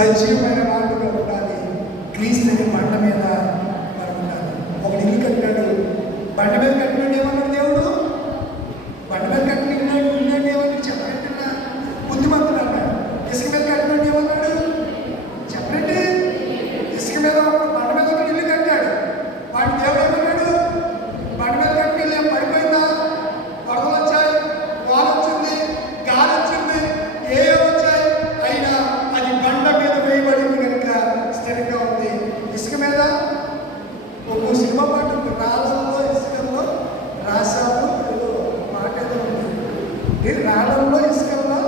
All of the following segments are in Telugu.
సజీవమైన వాటిగా ఉండాలి. క్రీస్తుని బండ మీద మనం ఉండాలి. ఒక ఇల్లు కట్టాడు, బండ మీద కట్టినాడు. ఏమన్నాడు దేవుడు? బండ మీద కట్టినాడు ఏమన్నాడు చెప్పండి. బుద్ధిమంతుడు అన్నాడు. ఇసుక మీద కట్టినాడు ఏమన్నాడు చెప్పండి. ఇసుక మీద బండ మీద ఒక ఇల్లు కట్టాడు. వాడి దేవుడు ఏమన్నాడు? బండ మీద కట్టిన ఇల్లు ఏం పడిపోయిందా? వరదలు వచ్చాయి, వాన వచ్చింది, గాలి వచ్చింది, ఏ వచ్చాయి, అయినా అది బండ మీద వేయబడింది కనుక స్థిరంగా ఉంది. ఇసుక మీద ఒక సినిమా పాట ఉంది, రాళ్ళల్లో ఇసుకల్లో రాశారు ఏదో మాట ఏదో ఉంది. రాళ్ళల్లో ఇసుకల్లో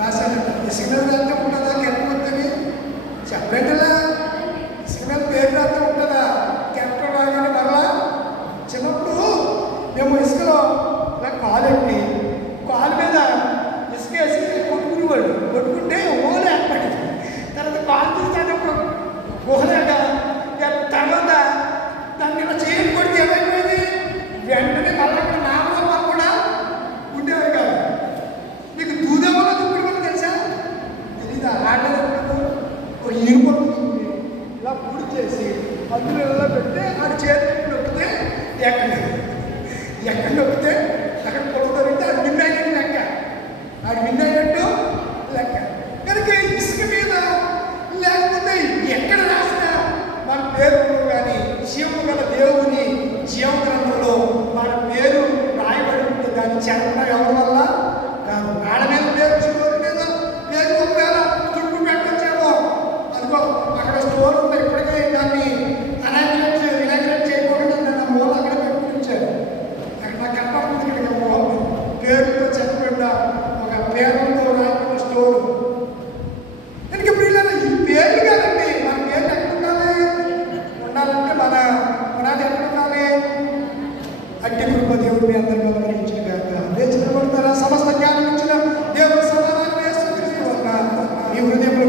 రాశాడంట. ఇసుక మీద రాస్తే ఉంటుందా కెట్టమొద్దని చెప్పేటలా? ఇసుక మీద పేరు రాస్తే ఉంటుందా? కెట్ట రాగానే మరలా చిన్నప్పుడు మేము ఇసుకలో ఇలా కాలెట్టి కాలు మీద ఇసుక వేసి కొట్టుకునేవాడు. కొట్టుకుంటే ఓలు ఏర్పడింది. తర్వాత కాలు తీసేటప్పుడు ఊహలేక తర్వాత దాన్ని ఇలా చేయని కొడితే ఏమైపోయింది? వెంటనే మళ్ళీ నామలో కూడా ఉండేవి కాదు. మీకు దూదేమో దుక్కుడు తెలుసా? తెలీదా? ఆడలేదు. ఒక ఇరుపు ఇలా పూడి చేసి అందులో ఇలా పెడితే ఆడ చేతి నొక్కితే ఎక్కడ నొక్కితే అక్కడ పొలం దొరికితే అది విన్నైనట్టు లెక్క. ఆడు విన్నైనట్టు లెక్క. కనుక ఇసుక మీద లేకపోతే ఎక్కడ రాసినా మన పేరు కానీ జీవము గల దేవుని జీవ గ్రంథంలో మన పేరు రాయబడి ఉంటుంది. దాన్ని చెప్పడం ఎవరి వల్ల కాదు. ఆడ మీద పేరు చివరి మీద పేరు ఒకవేళ చుట్టూ పెట్టొచ్చేమో అనుకో. అక్కడ స్టోర్ ఉంది, ఇప్పటికే దాన్ని ఇనాగ్రేట్ చేయకుండా దాన్ని మూల అక్కడ పెట్టుకుంటారు. అక్కడ నాకు కనపడుతుంది ఇక్కడ పేరుతో చెప్పకుండా ఒక పేరుతో రాయబడిన స్టోర్. ఎందుకు ప్రియులారా ఈ పేర్లు కాదండి. మన పేర్లు ఎక్కడ ఉండాలి? ఉండాలంటే మన పునాది ఎక్కడ ఉండాలి? అట్టి కృప దేవుడు మీ అందరికీ అనుగ్రహించిన గాక. లేచినబడతారా? సమస్త జ్ఞానం ఇచ్చిన దేవుడు సమాధానం యేసుక్రీస్తు వలన మీ హృదయంలో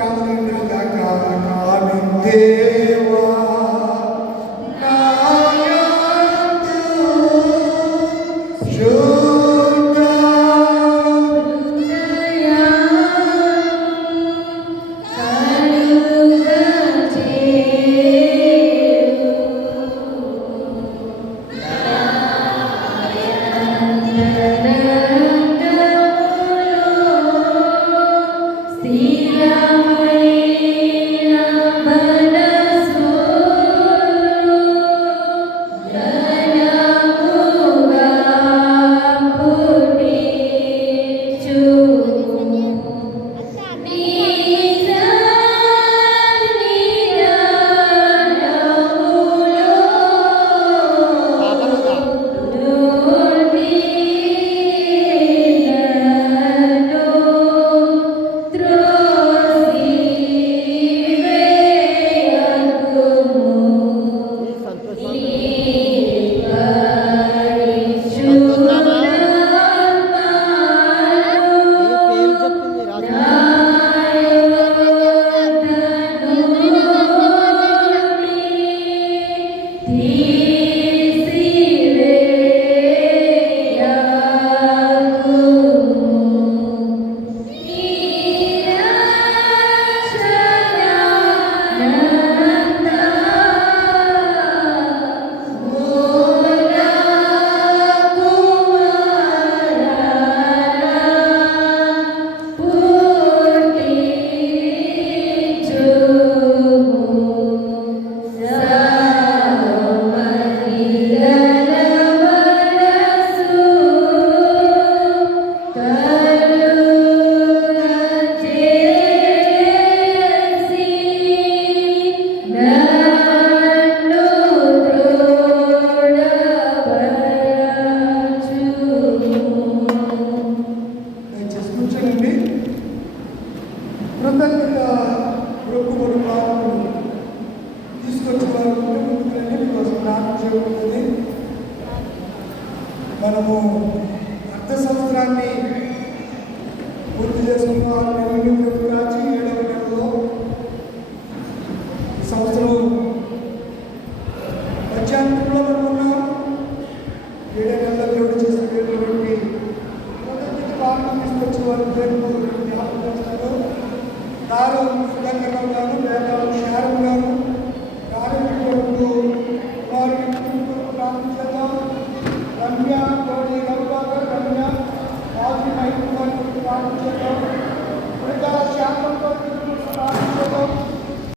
కావాలని గాక. ఆమేన్. దేవా మనము అర్థ సంవత్సరాన్ని పూర్తి చేసుకున్న